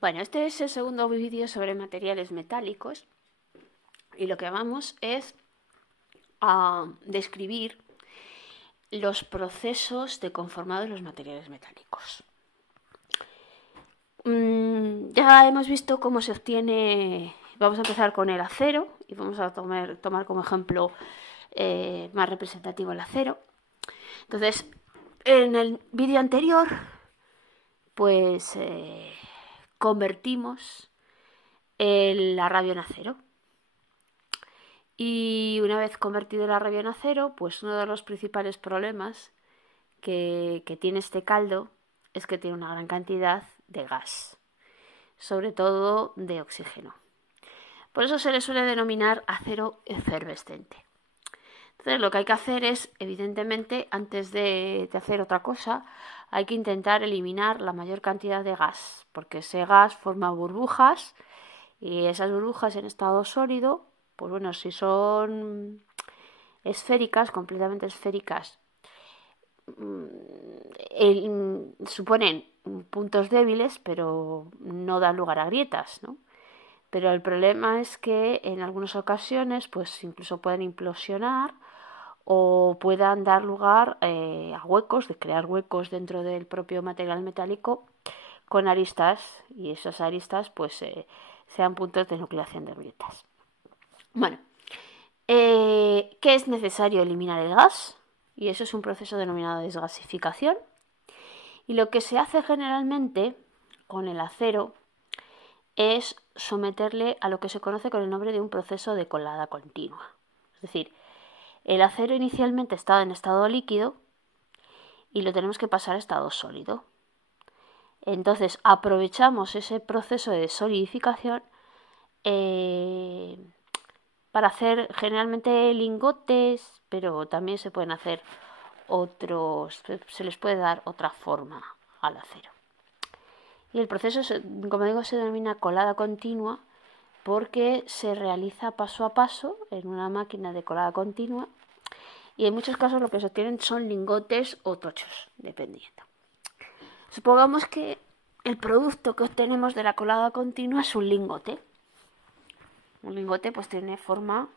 Bueno, este es el segundo vídeo sobre materiales metálicos y lo que vamos es a describir los procesos de conformado de los materiales metálicos. Ya hemos visto cómo se obtiene. Vamos a empezar con el acero y vamos a tomar como ejemplo más representativo el acero. Entonces, en el vídeo anterior, pues convertimos el arrabio en acero. Y una vez convertido el arrabio en acero, pues uno de los principales problemas que tiene este caldo es que tiene una gran cantidad de gas, sobre todo de oxígeno. Por eso se le suele denominar acero efervescente. Entonces lo que hay que hacer es, evidentemente, antes de hacer otra cosa, hay que intentar eliminar la mayor cantidad de gas, porque ese gas forma burbujas y esas burbujas en estado sólido, pues bueno, si son esféricas, completamente esféricas, suponen puntos débiles, pero no dan lugar a grietas, ¿no? Pero el problema es que en algunas ocasiones, pues incluso pueden implosionar o puedan dar lugar a huecos, de crear huecos dentro del propio material metálico con aristas, y esas aristas pues sean puntos de nucleación de grietas. Bueno, ¿qué es necesario? Eliminar el gas, y eso es un proceso denominado desgasificación. Y lo que se hace generalmente con el acero es someterle a lo que se conoce con el nombre de un proceso de colada continua. Es decir, el acero inicialmente está en estado líquido y lo tenemos que pasar a estado sólido. Entonces aprovechamos ese proceso de solidificación para hacer generalmente lingotes, pero también se pueden hacer otros, se les puede dar otra forma al acero. Y el proceso, como digo, se denomina colada continua porque se realiza paso a paso en una máquina de colada continua y en muchos casos lo que se obtienen son lingotes o tochos, dependiendo. Supongamos que el producto que obtenemos de la colada continua es un lingote. Un lingote pues tiene forma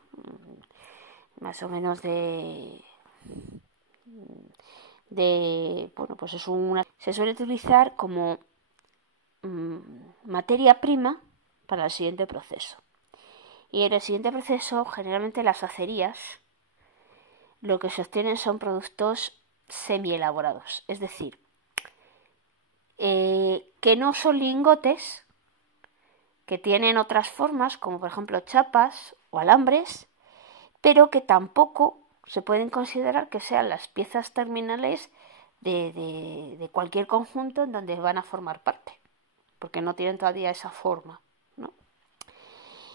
más o menos bueno, pues es se suele utilizar como materia prima para el siguiente proceso. Y en el siguiente proceso, generalmente las acerías, lo que se obtienen son productos semi-elaborados, es decir, que no son lingotes, que tienen otras formas, como por ejemplo chapas o alambres, pero que tampoco se pueden considerar que sean las piezas terminales de cualquier conjunto en donde van a formar parte, porque no tienen todavía esa forma, ¿no?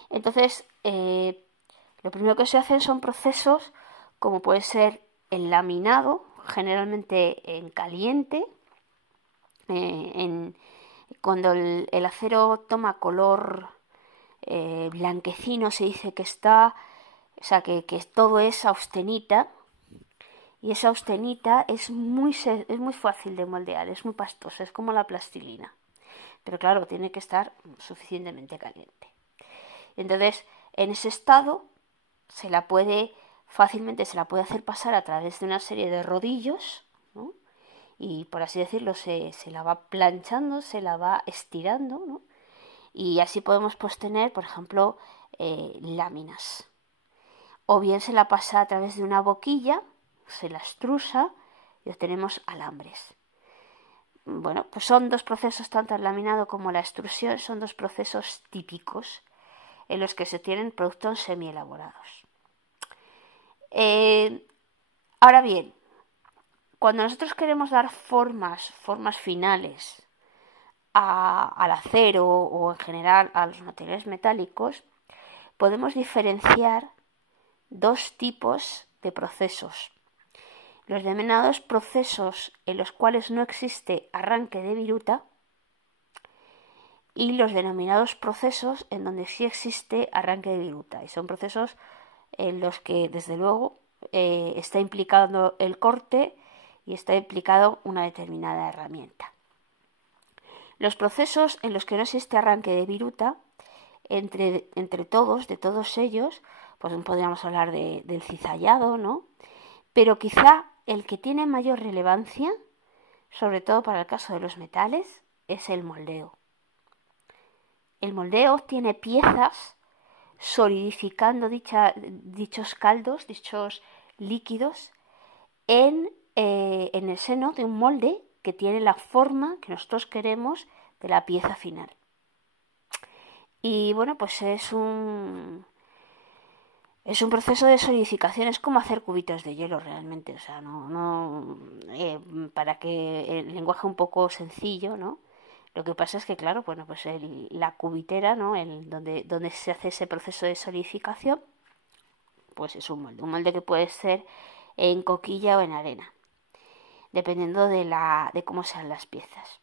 Entonces, lo primero que se hacen son procesos como puede ser el laminado, generalmente en caliente, cuando el acero toma color blanquecino se dice que está, o sea, que todo es austenita, y esa austenita es muy fácil de moldear, es muy pastosa, es como la plastilina, pero claro, tiene que estar suficientemente caliente. Entonces, en ese estado fácilmente se la puede hacer pasar a través de una serie de rodillos, ¿no? Y por así decirlo, se la va planchando, se la va estirando, ¿no? Y así podemos pues tener, por ejemplo, láminas. O bien se la pasa a través de una boquilla, se la extrusa y obtenemos alambres. Bueno, pues son dos procesos, tanto el laminado como la extrusión, son dos procesos típicos en los que se tienen productos semi-elaborados. Ahora bien, cuando nosotros queremos dar formas finales al acero o en general a los materiales metálicos, podemos diferenciar dos tipos de procesos. Los denominados procesos en los cuales no existe arranque de viruta y los denominados procesos en donde sí existe arranque de viruta. Y son procesos en los que, desde luego, está implicado el corte y está implicado una determinada herramienta. Los procesos en los que no existe arranque de viruta, entre todos, de todos ellos, pues podríamos hablar del cizallado, ¿no? Pero quizá el que tiene mayor relevancia, sobre todo para el caso de los metales, es el moldeo. El moldeo tiene piezas solidificando dichos caldos, dichos líquidos, en el seno de un molde que tiene la forma que nosotros queremos de la pieza final. Y bueno, pues es un proceso de solidificación, es como hacer cubitos de hielo realmente, o sea, para que el lenguaje un poco sencillo, ¿no? Lo que pasa es que, claro, bueno, pues la cubitera, ¿no? Donde se hace ese proceso de solidificación, pues es un molde que puede ser en coquilla o en arena, dependiendo de cómo sean las piezas.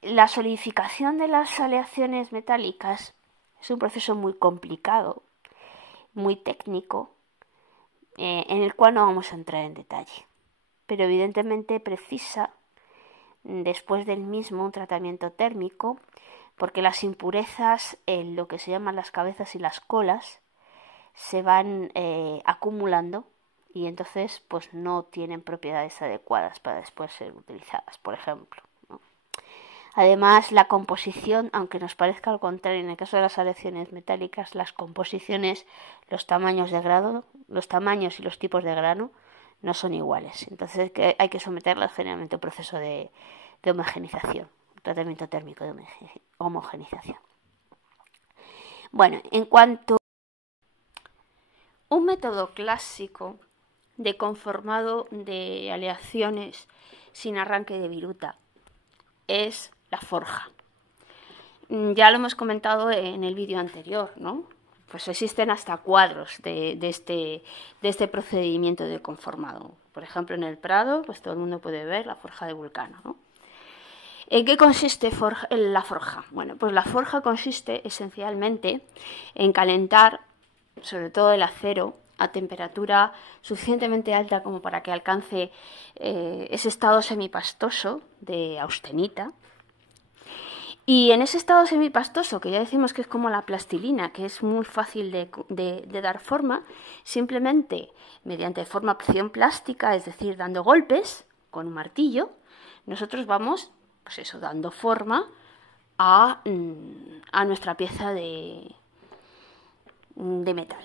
La solidificación de las aleaciones metálicas es un proceso muy complicado, muy técnico, en el cual no vamos a entrar en detalle, pero evidentemente precisa después del mismo un tratamiento térmico, porque las impurezas en lo que se llaman las cabezas y las colas se van acumulando y entonces pues no tienen propiedades adecuadas para después ser utilizadas, por ejemplo, ¿no? Además, la composición, aunque nos parezca al contrario, en el caso de las aleaciones metálicas, las composiciones, los tamaños de grado, los tamaños y los tipos de grano no son iguales. Entonces hay que someterlas generalmente a un proceso de homogenización, un tratamiento térmico de homogenización. Bueno, en cuanto a un método clásico de conformado de aleaciones sin arranque de viruta es la forja. Ya lo hemos comentado en el vídeo anterior, ¿no? Pues existen hasta cuadros de este procedimiento de conformado. Por ejemplo, en el Prado, pues todo el mundo puede ver la forja de Vulcano, ¿no? ¿En qué consiste la forja? Bueno, pues la forja consiste esencialmente en calentar, sobre todo el acero, a temperatura suficientemente alta como para que alcance ese estado semipastoso de austenita. Y en ese estado semipastoso, que ya decimos que es como la plastilina, que es muy fácil de dar forma, simplemente mediante formación plástica, es decir, dando golpes con un martillo, nosotros vamos, pues eso, dando forma a nuestra pieza de metal.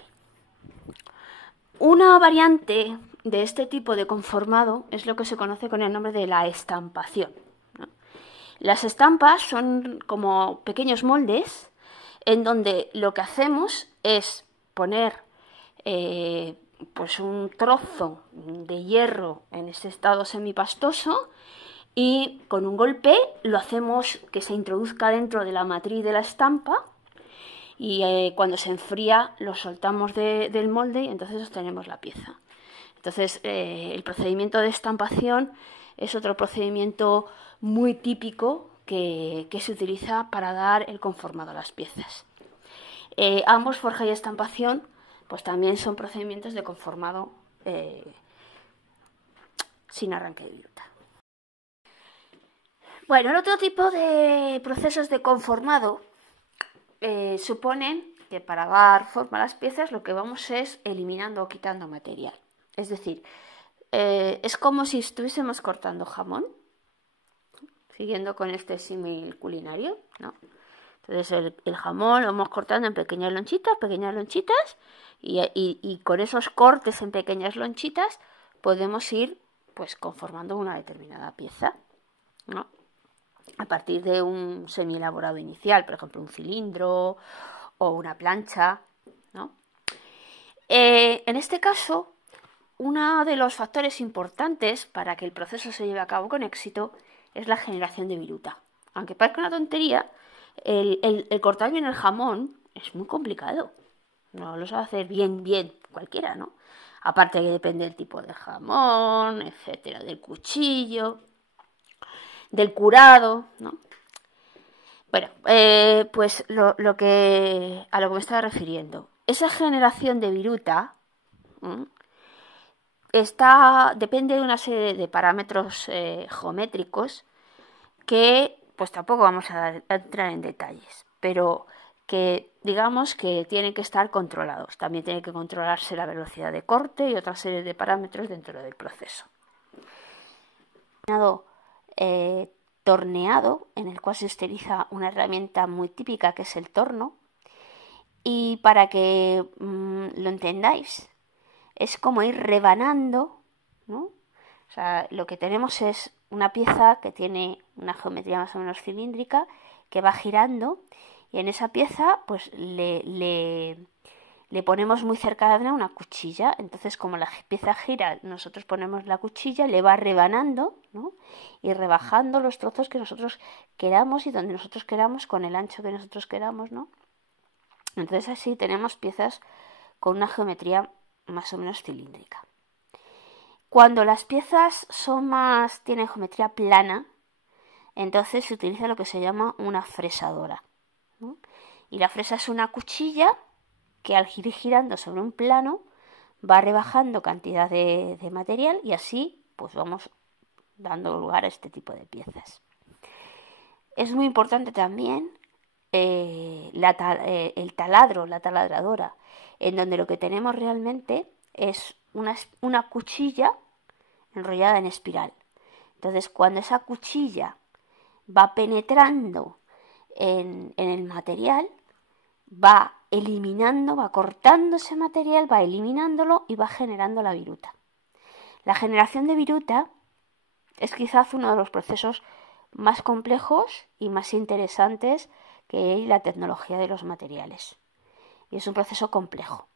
Una variante de este tipo de conformado es lo que se conoce con el nombre de la estampación. Las estampas son como pequeños moldes en donde lo que hacemos es poner pues un trozo de hierro en ese estado semipastoso y con un golpe lo hacemos que se introduzca dentro de la matriz de la estampa y cuando se enfría lo soltamos del molde y entonces obtenemos la pieza. Entonces el procedimiento de estampación es otro procedimiento muy típico que se utiliza para dar el conformado a las piezas. Ambos, forja y estampación, pues también son procedimientos de conformado sin arranque de viruta. Bueno, el otro tipo de procesos de conformado suponen que para dar forma a las piezas lo que vamos es eliminando o quitando material. Es decir, es como si estuviésemos cortando jamón, siguiendo con este símil culinario, ¿no? Entonces el jamón lo vamos cortando en pequeñas lonchitas, y con esos cortes en pequeñas lonchitas podemos ir pues conformando una determinada pieza, ¿no? A partir de un semi-elaborado inicial, por ejemplo un cilindro o una plancha, ¿no? En este caso, uno de los factores importantes para que el proceso se lleve a cabo con éxito es la generación de viruta. Aunque parezca una tontería, el cortar bien el jamón es muy complicado. No lo sabe hacer bien cualquiera, ¿no? Aparte que depende del tipo de jamón, etcétera, del cuchillo, del curado, ¿no? Bueno, pues a lo que me estaba refiriendo. Esa generación de viruta depende de una serie de parámetros geométricos que pues tampoco vamos a entrar en detalles, pero que digamos que tienen que estar controlados. También tiene que controlarse la velocidad de corte y otra serie de parámetros dentro del proceso. Eh, Torneado, en el cual se utiliza una herramienta muy típica que es el torno. Y para que lo entendáis, es como ir rebanando, ¿no? O sea, lo que tenemos es una pieza que tiene una geometría más o menos cilíndrica, que va girando, y en esa pieza pues le ponemos muy cerca de una cuchilla. Entonces, como la pieza gira, nosotros ponemos la cuchilla, le va rebanando, ¿no? Y rebajando los trozos que nosotros queramos y donde nosotros queramos, con el ancho que nosotros queramos, ¿no? Entonces así tenemos piezas con una geometría más o menos cilíndrica. Cuando las piezas tienen geometría plana, entonces se utiliza lo que se llama una fresadora, ¿no? Y la fresa es una cuchilla que al ir girando sobre un plano va rebajando cantidad de material, y así pues vamos dando lugar a este tipo de piezas. Es muy importante también el taladro, la taladradora, en donde lo que tenemos realmente es una cuchilla enrollada en espiral. Entonces, cuando esa cuchilla va penetrando en el material, va eliminando, va cortando ese material, va eliminándolo y va generando la viruta. La generación de viruta es quizás uno de los procesos más complejos y más interesantes que hay en la tecnología de los materiales. Y es un proceso complejo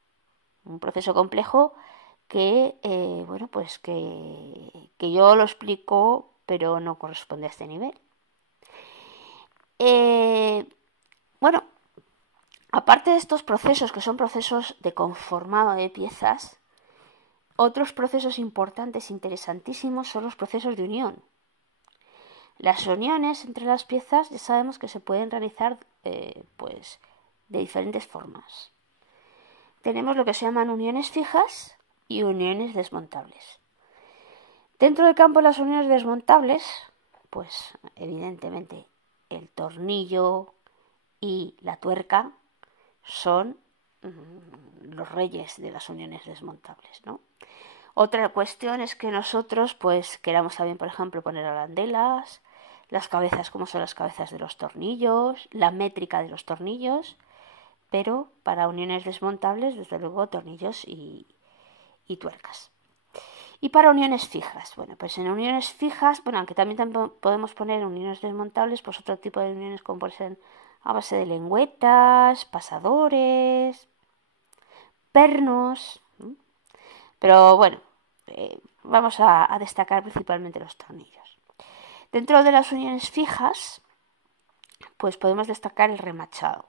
que, bueno, pues que yo lo explico, pero no corresponde a este nivel. Bueno, aparte de estos procesos, que son procesos de conformado de piezas, otros procesos importantes, interesantísimos, son los procesos de unión. Las uniones entre las piezas ya sabemos que se pueden realizar pues de diferentes formas. Tenemos lo que se llaman uniones fijas y uniones desmontables. Dentro del campo de las uniones desmontables, pues evidentemente el tornillo y la tuerca son los reyes de las uniones desmontables, ¿no? Otra cuestión es que nosotros pues queramos también, por ejemplo, poner arandelas, las cabezas, como son las cabezas de los tornillos, la métrica de los tornillos, pero para uniones desmontables, desde luego, tornillos y tuercas. Y para uniones fijas, bueno, pues en uniones fijas, bueno, aunque también podemos poner uniones desmontables, pues otro tipo de uniones como pueden ser a base de lengüetas, pasadores, pernos, ¿no? Pero bueno, vamos a destacar principalmente los tornillos. Dentro de las uniones fijas, pues podemos destacar el remachado.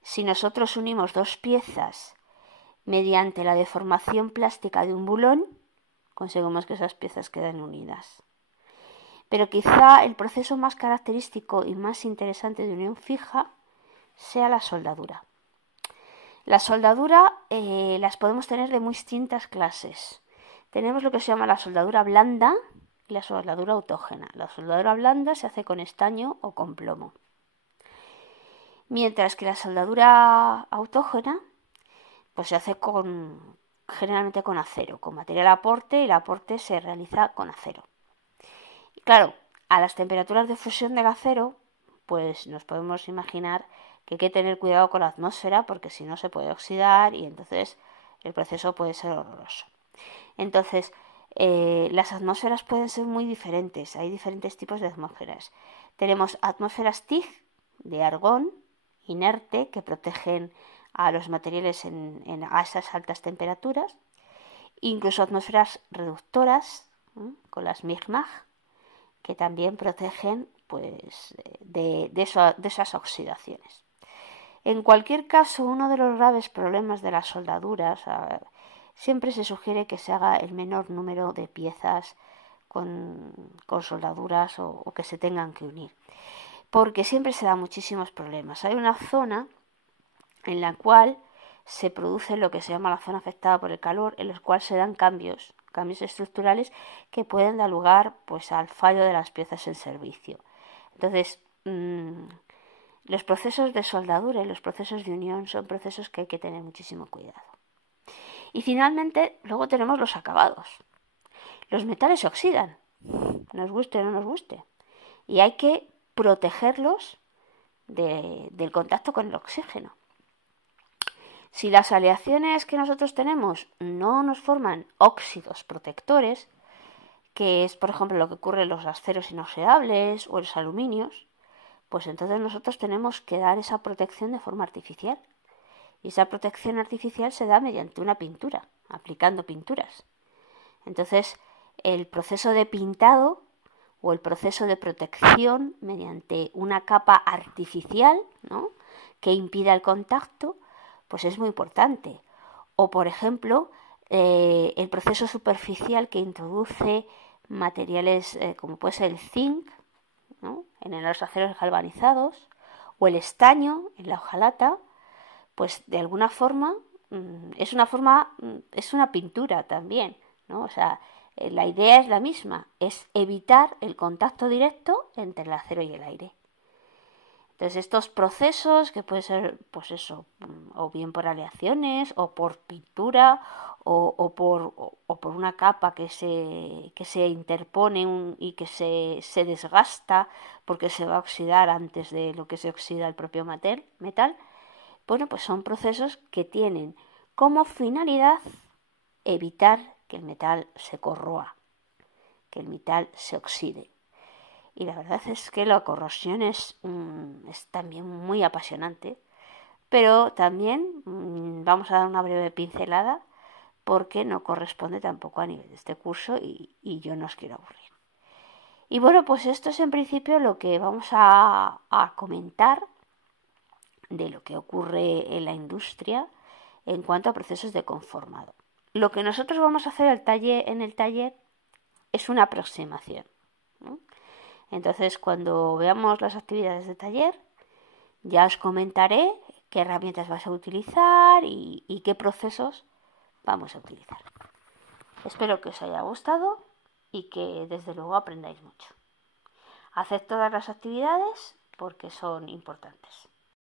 Si nosotros unimos dos piezas mediante la deformación plástica de un bulón, conseguimos que esas piezas queden unidas. Pero quizá el proceso más característico y más interesante de unión fija sea la soldadura. La soldadura las podemos tener de muy distintas clases. Tenemos lo que se llama la soldadura blanda y la soldadura autógena. La soldadura blanda se hace con estaño o con plomo, mientras que la soldadura autógena pues se hace generalmente con acero, con material aporte, y el aporte se realiza con acero. Y claro, a las temperaturas de fusión del acero, pues nos podemos imaginar que hay que tener cuidado con la atmósfera, porque si no se puede oxidar y entonces el proceso puede ser horroroso. Entonces, las atmósferas pueden ser muy diferentes, hay diferentes tipos de atmósferas. Tenemos atmósferas TIG de argón inerte que protegen a los materiales a esas altas temperaturas, incluso atmósferas reductoras con las MIG-MAG que también protegen pues, de esas oxidaciones. En cualquier caso, uno de los graves problemas de la soldadura, siempre se sugiere que se haga el menor número de piezas con soldaduras o que se tengan que unir, porque siempre se dan muchísimos problemas. Hay una zona en la cual se produce lo que se llama la zona afectada por el calor, en la cual se dan cambios cambios estructurales que pueden dar lugar pues al fallo de las piezas en servicio. Entonces, los procesos de soldadura y los procesos de unión son procesos que hay que tener muchísimo cuidado. Y finalmente, luego tenemos los acabados. Los metales se oxidan, nos guste o no nos guste, y hay que protegerlos del contacto con el oxígeno. Si las aleaciones que nosotros tenemos no nos forman óxidos protectores, que es por ejemplo lo que ocurre en los aceros inoxidables o en los aluminios, pues entonces nosotros tenemos que dar esa protección de forma artificial. Y esa protección artificial se da mediante una pintura, aplicando pinturas. Entonces, el proceso de pintado o el proceso de protección mediante una capa artificial, ¿no?, que impida el contacto, pues es muy importante. O, por ejemplo, el proceso superficial que introduce materiales como puede ser el zinc, ¿no?, en los aceros galvanizados, o el estaño en la hojalata, pues de alguna forma es una pintura también, ¿no? O sea, la idea es la misma, es evitar el contacto directo entre el acero y el aire. Entonces estos procesos, que puede ser, pues eso, o bien por aleaciones, o por pintura, o por una capa que se interpone y que se desgasta porque se va a oxidar antes de lo que se oxida el propio metal, bueno, pues son procesos que tienen como finalidad evitar que el metal se corroa, que el metal se oxide. Y la verdad es que la corrosión es también muy apasionante, pero también vamos a dar una breve pincelada porque no corresponde tampoco a nivel de este curso y yo no os quiero aburrir. Y bueno, pues esto es en principio lo que vamos a comentar de lo que ocurre en la industria en cuanto a procesos de conformado. Lo que nosotros vamos a hacer en el taller es una aproximación, ¿no? Entonces, cuando veamos las actividades de taller, ya os comentaré qué herramientas vas a utilizar y qué procesos vamos a utilizar. Espero que os haya gustado y que desde luego aprendáis mucho. Haced todas las actividades porque son importantes.